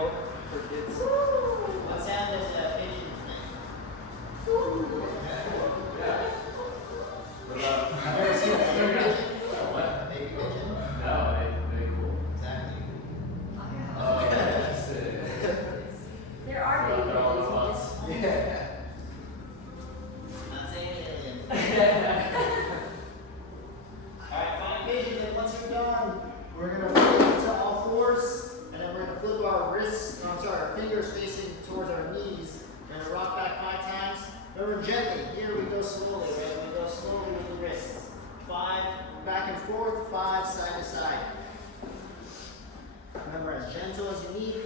go for kids. What sound does a pigeon make? Yeah. I've never seen a baby pigeon. What? A baby pigeon? No, they cool. Exactly. Oh, that's it. There are baby They're all pigeons, at we just- Yeah. Not saying alien. Alright, find pigeons, and once you're done, we're gonna flip to all fours, and then we're gonna flip our wrists, our fingers facing towards our knees. We're gonna rock back 5 times. Remember, gently. Here we go slowly, right? We go slowly with the wrists. 5 back and forth, 5 side to side. Remember, as gentle as you need.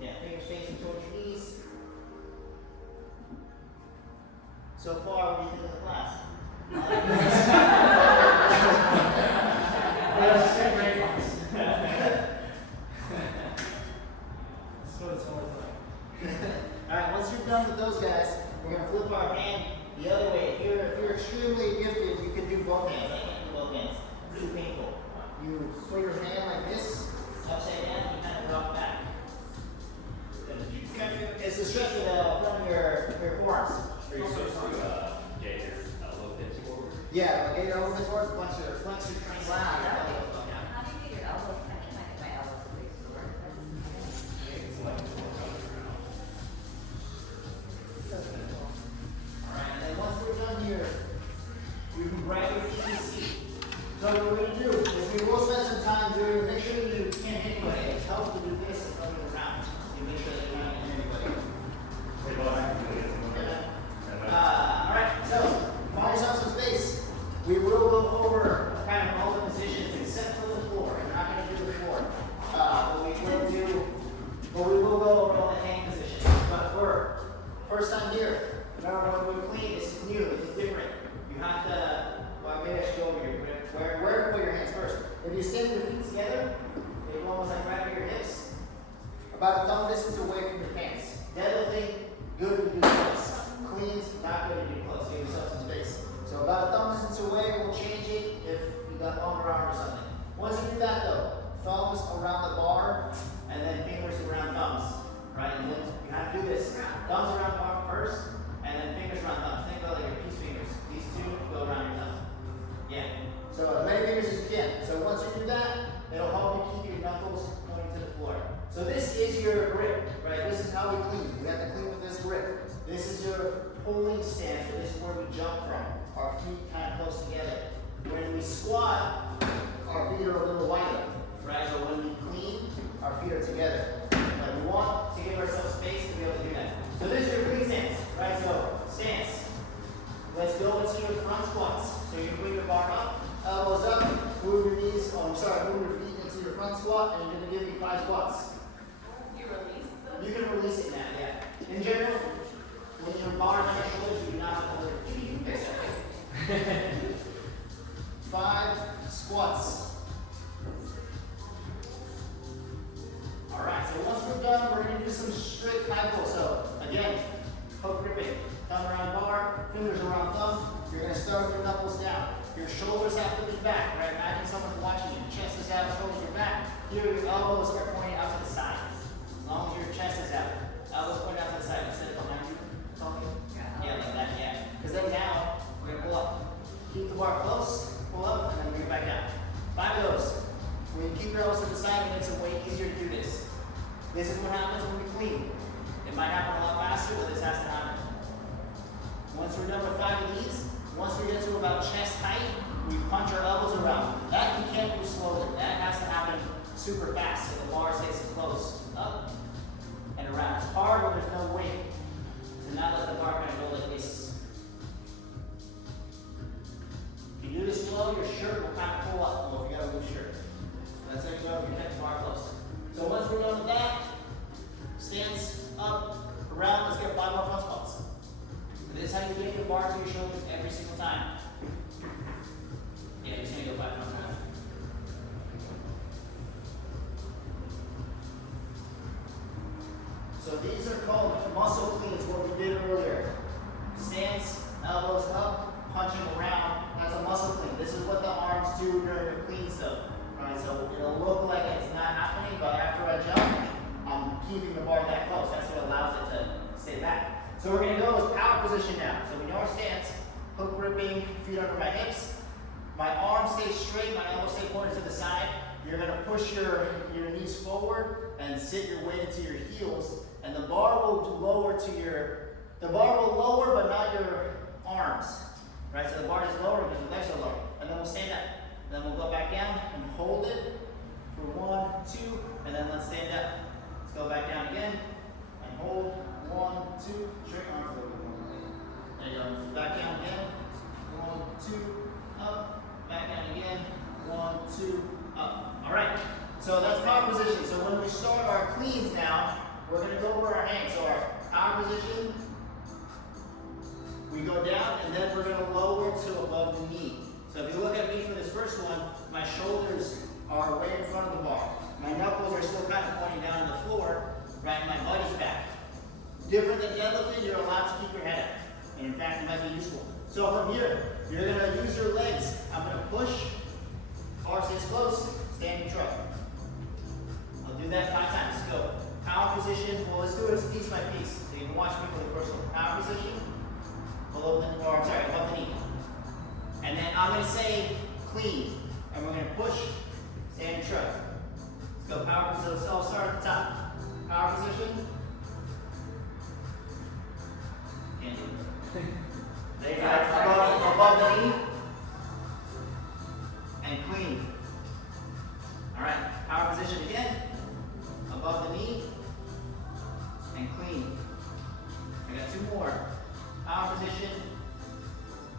Yeah, fingers facing towards your knees. So far, what do you think of the class? That's great. Alright, once you're done with those guys, we're going to flip our hand the other way. If you're extremely gifted, you can do both hands. I can't do both hands. It's too painful. You swing your hand like this, upside down, you kind of rock back. It's the stretch from your forearms. Are you supposed to get your elbow hips forward? Yeah, like get your elbows forward, flex your training line. How do you get your elbows? I can't get my elbows to face forward. It's like around. So beautiful. Alright, and then once we're done here, you can grab your TC. So what we're going to do is we will spend some time doing, make sure you can't hit anybody. It's helpful to do this and coming around. You make sure that you're not hitting anybody. Alright, so find yourself some space. We will go over kind of all the positions except for the floor. We're not going to do the floor. But we will go over all the hang positions. But for first time here, remember when we clean, this is new, this is different. You have to, well, maybe I should go over here. Where to put your hands first. If you stand your feet together, they go almost like right at your hips, about a thumb distance away from your pants. Deadlifting, good to do close. Cleans, not good to do close. Give yourself some space. So about a thumb distance away, we'll change it if you got longer arm or something. Once you do that though, thumbs around the bar, and then fingers around thumbs. Right? And then you have to do this. Thumbs around bar first, and then fingers around thumbs. Think about like your peace fingers. These two go around your thumb. Yeah. So as many fingers as you can. So once you do that, it'll help you keep your knuckles pointing to the floor. So this is your grip, right? This is how we clean. We have to clean with this grip. This is your pulling stance, or this is where we jump from. Our feet kind of close together. When we squat, our feet are a little wider, right? So when we clean, our feet are together. Like we want to give ourselves space to be able to do that. So this is your clean stance, right? So stance. Let's go into your front squats. So you can bring your bar up, elbows up, move your knees, move your feet into your front squat, and you're going to give me 5 squats. You release them? You can release it now, yeah. In general, when your bar is on your shoulders, you do not have to hold your feet. 5 squats. Alright, so once we're done, we're going to do some straight high pull. So again, hook gripping, thumb around bar, fingers around thumb. You're going to start with your knuckles down. Your shoulders have to be back, right? Imagine someone's watching you. Chest is out, shoulders are back. Here, your elbows are pointing out to the sides. As long as your chest is out. Elbows point out to the side instead of behind you. Yeah, like that, yeah. Because then now, we're going to pull up. Keep the bar close, pull up, and then bring it back down. 5 of those. When you keep your elbows to the side, it makes it way easier to do this. This is what happens when we clean. It might happen a lot faster, but this has to happen. Once we're done with 5 of these, once we get to about chest height, we punch our elbows around. That you can't do slowly. That has to happen super fast so the bar stays close. Up and around. It's hard when there's no weight to not let the bar kind of go like this. If you do this slow, your shirt will kind of pull up. Well, if you got a loose shirt. That's how you go. You kept the bar close. So once we're done with that, stance up, around. Let's get 5 more front squats. This is how you get your bar to your shoulders every single time. Yeah, just gonna go 5 more times. So these are called muscle cleans, what we did earlier. Stance, elbows up, punching around. That's a muscle clean. This is what the arms do during your clean stuff. Alright, so it'll look like it's not happening, but after I jump, I keeping the bar that close. That's what allows it to stay back. So we're going to go with power position now. So we know our stance, hook gripping, feet under my hips. My arms stay straight, my elbows stay pointed to the side. You're going to push your knees forward and sit your weight into your heels. And the bar will lower but not your arms. Right, so the bar is lower because your legs are lower. And then we'll stand up. Then we'll go back down and hold it for 1, 2, and then let's stand up. Let's go back down again and hold 1, 2, straight arms a little bit more. There you go. Back down again. 1, 2, up. Back down again. 1, 2, up. All right. So that's power position. So when we start our cleans now, we're going to go over our hands. So our power position, we go down and then we're going to lower to above the knee. So if you look at me for this first one, my shoulders are way in front of the bar. My knuckles are still kind of pointing down to the floor, right? My body's back. Different than deadlifting, you're allowed to keep your head up. And in fact, it might be useful. So from here, you're going to use your legs. I'm going to push, bar stays close, standing truck. I'll do that 5 times. Let's go. Power position. Well, let's do it piece by piece. So you can watch me for the first one. Power position, above the knee. And then I'm going to say clean. And we're going to push, standing truck. Let's go power position. So I'll start at the top. Power position. Can't do it. There you go. Above the knee. And clean. All right. Power position again. Above the knee. And clean. I got 2 more. Power position.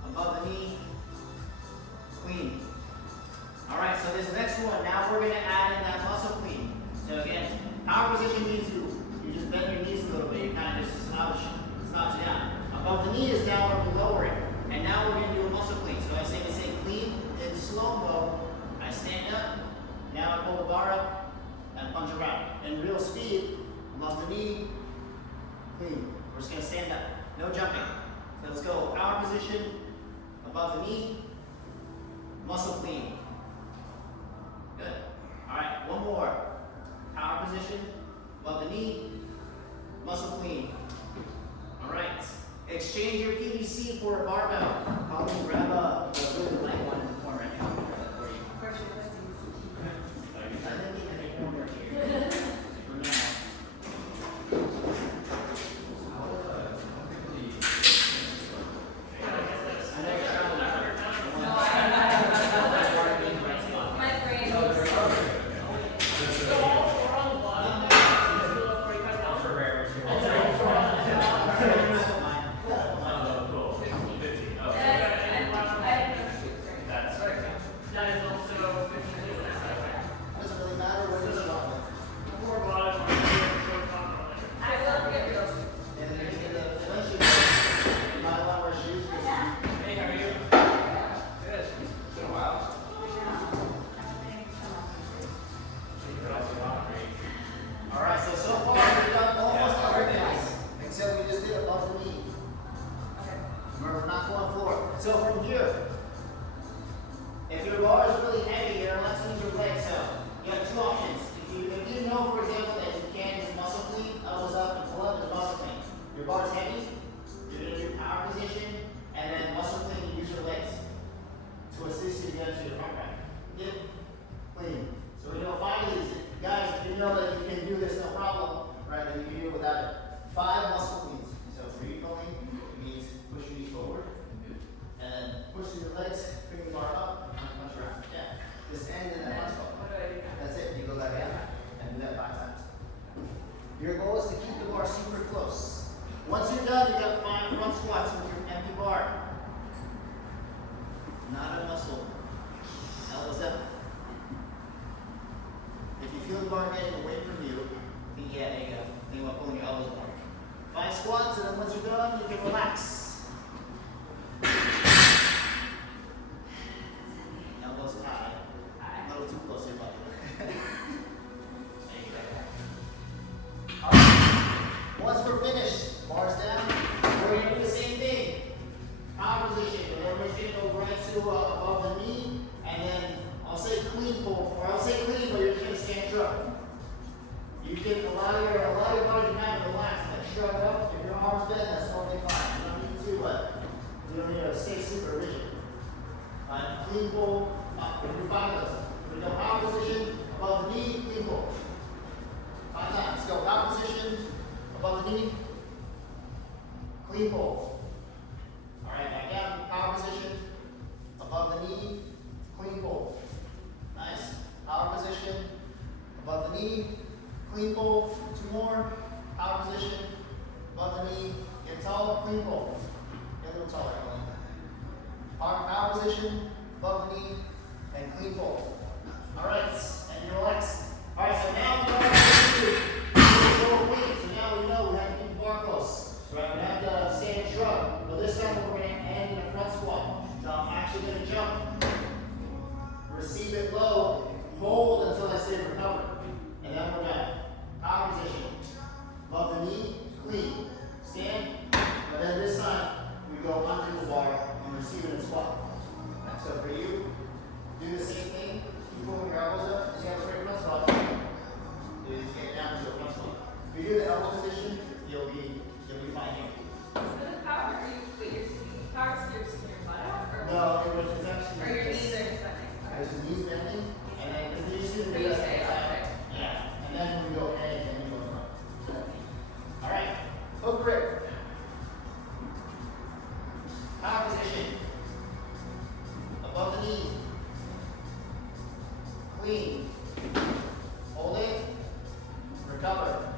Above the knee. Clean. All right, so this next one, now we're going to add in that muscle clean. So again, power position means you just bend your knees a little bit. You kind of just slouch down. Above the knee is now where we lower it. And now we're going to do a muscle clean. So I say clean in slow-mo. I stand up. Now I pull the bar up and punch around. In real speed, above the knee, clean. We're just going to stand up. No jumping. So let's go. Power position, above the knee, muscle clean. Good. All right, one more. Power position, above the knee, muscle clean. All right. Exchange your PVC for a barbell. I'll grab a really light one in the corner right now. For you. I didn't need any corner here. For now. So from here, if your bar is really heavy, you're allowed to use your legs. So you have 2 options. If you know, for example, that you can use muscle clean, elbows up and pull up, is muscle clean. Your bar is heavy, you're going to do power position, and then muscle clean, you use your legs to assist you to get into your front rack. Get clean. So we know 5 of these. Guys, if you know that you can do this, no problem, right? Then you can do it without it. 5 muscle cleans. So free pulling means push your knees forward. And then push your legs, bring the bar up, and punch around. Yeah. Just end in that muscle. That's it. You go back down and do that 5 times. Your goal is to keep the bar super close. Once you're done, you got 5 front squats with your empty bar. Not a muscle. Elbows up. If you feel the bar getting away from you, think, yeah, there you go. Think about pulling your elbows apart. 5 squats, and then once you're done, you can relax. Elbows high. A little too close here, bud. There you go. Alright. Once we're finished, bars down, we're going to do the same thing. Power position. We're just going to go right to above the knee, and then I'll say clean pull, or I'll say clean, but you're just going to stand up. You get a lot of above the knee, clean pull. All right, back down, power position, above the knee, clean pull. Nice. Power position, above the knee, clean pull. 2 more. Power position, above the knee, get taller, clean pull. Get a little taller, Emily. Power position, above the knee, and clean pull. All right, and you relax. All right, so now we're going to do clean. So now we know we have to keep the bar close. Right, we have to stand and shrug. But this time we're going to end in a front squat. So I'm actually going to jump, receive it low, hold until I say recover, and then we're done. Power position, above the knee, clean, stand, but then this time we go under the bar and receive it in squat. So for you, do the same thing. Keep pulling your elbows up. You have a straight front squat. You just get down to a front squat. If you do the elbow position, you'll be fine here. So the power, are you, but you're power, so you're sticking your butt out, or? No, it was just actually. Or your knees are just bending? There's the knees bending, and then because they used to do So you that. stay upright. Yeah, and then we go head and then we go front. All right, hook grip. Power position. Above the knee. Clean. Hold it. Recover.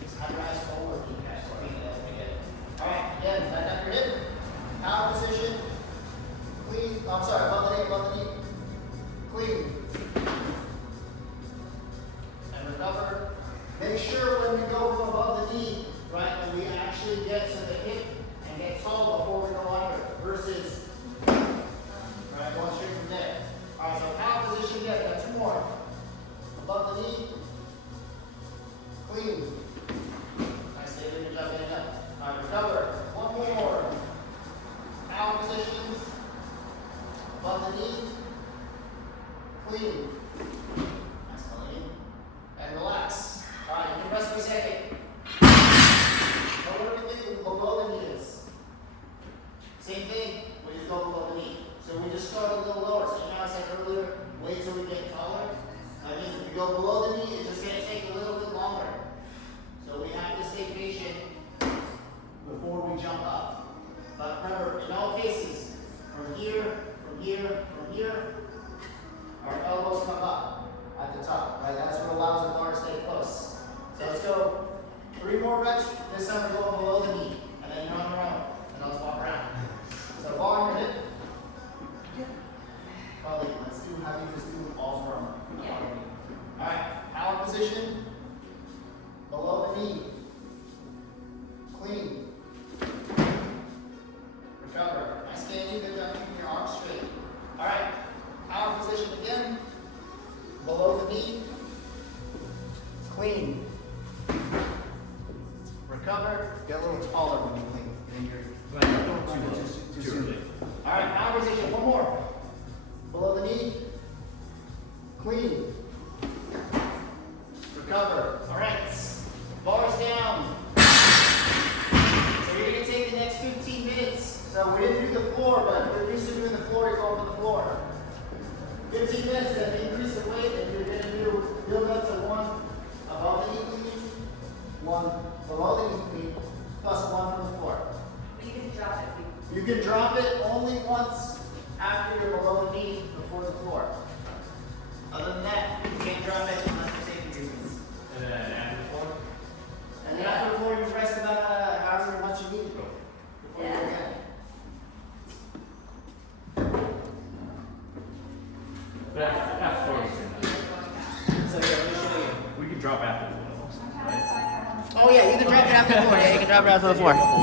Just have your eyes forward. Keep your eyes forward. That's pretty good. All right, again, let down your hip. Power position. Clean. I'm sorry, above the knee, above the knee. Clean. And recover. Make sure when we go from above the knee, right, that we actually get to the hip and get tall before we go under versus, right, going straight from there. All right, so power position again, we got 2 more. Above the knee, clean. Nice, David, good job getting up. All right, recover. 1 more. Power position, above the knee, clean. Nice, Colleen. And relax. All right, you can rest for a second. Know everything below the knee is. Same thing, we just go below the knee. So we just start a little lower. So you know I said earlier, wait till we get taller. That means if we go below the knee, it's just going to take a little bit longer. So we have to stay patient before we jump up. But remember, in all cases, from here, from here, from here, our elbows come up at the top, right? That's what allows the bar to stay close. So let's go 3 more reps. This time we're going below the knee. And then you're on your own. And I'll just walk around. So bar on your hip. Probably, let's do, have you just do all from the bottom. Alright, power position. Below the knee. Clean. Recover. Nice standing, good job keeping your arms straight. Alright, power position again. Below the knee. Clean. Recover. Get a little taller when you clean. Too soon. Alright, power position. 1 more. Below the knee. Clean. Recover. Alright. Bars down. So you're going to take the next 15 minutes. So we didn't do the floor, but we're used to doing the floor, you go over the floor. 15 minutes, then increase the weight, and you're going to build up to 1 above the knee clean, 1 below the knee clean, plus 1 from the floor. You can drop it. You can drop it only once after you're below the knee before the floor. Other than that, you can't drop it unless for safety reasons. And then after the floor? And then after the floor, you rest about however much you need to go before you go again. But after floor, So yeah, usually. we can drop after the floor, right? Oh yeah, you can drop it after the floor. Yeah, you can drop it after the floor.